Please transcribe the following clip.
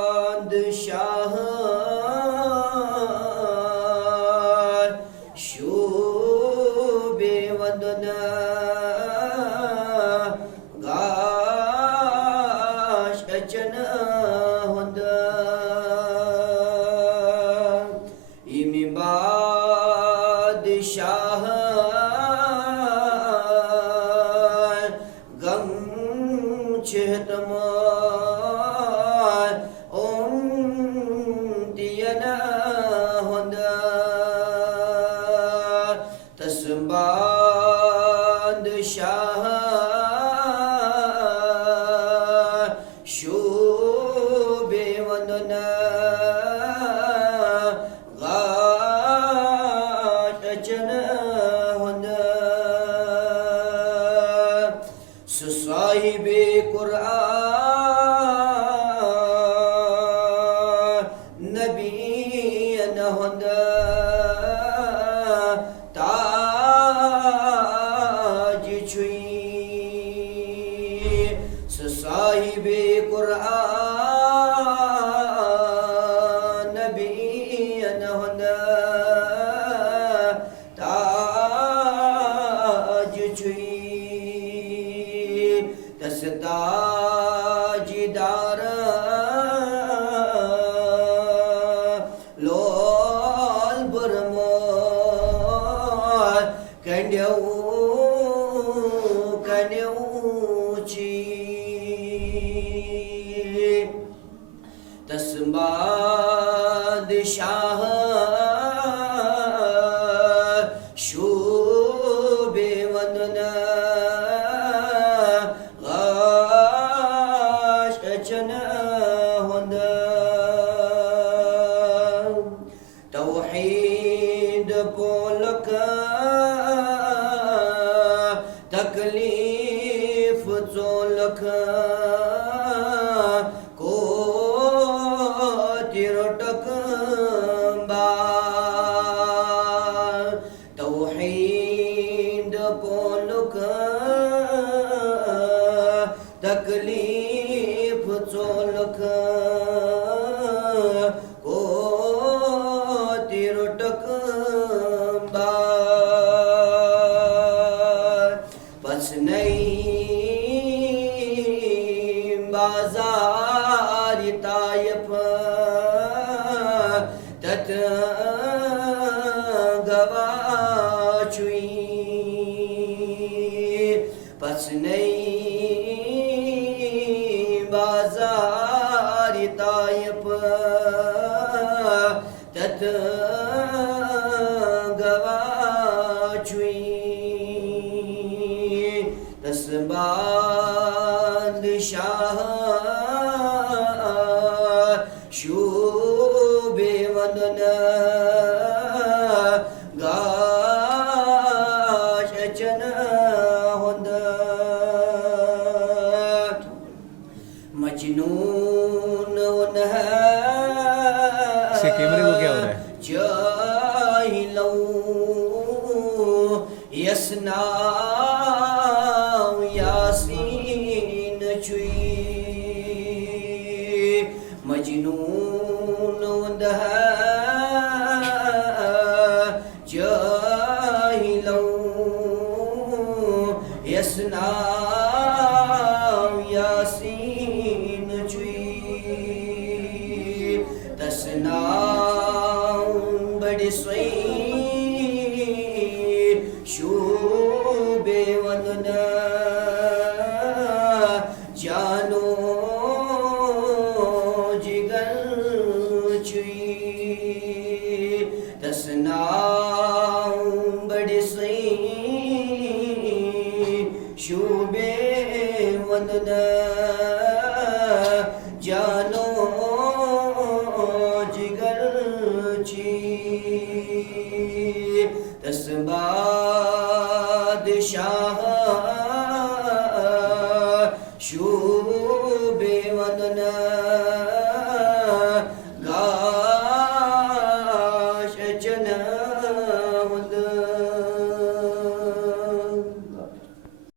बादशाह शोभे वदन गाश अचन होंद इमी बादशाह गम चेतम बादशाह शोभे वदन गाश अचन होंद साहिबे कुरान नबी न होंद साहिबे कुरान नबी न होंद ताज छुई तस ताजदार लोल बुरमोल कन्यौची तस बादशाह शोभे वदन गाश अचन होंद तौहीद पोलक तकलीफ चोलक तौहीद पोलक तकलीफ चोलक को तिरटक बस नहीं बाजार तायफ तत गवाचुई पस नहीं बाजार तायफ तत गवाचुई तस बादशाह शोभे वदन गाश अचन होंद मजनून इसके कैमरे को क्या हो रहा है? जाहिलौ यसना यासीन चुई मजनून जाहिलौ यसना यासीन चुई तसना बड़ी सोई शोभे वदन जानो जिगर चुई तसना बड़ी सोई शोभे वदन जानो जिगर ची तस बादशाह शो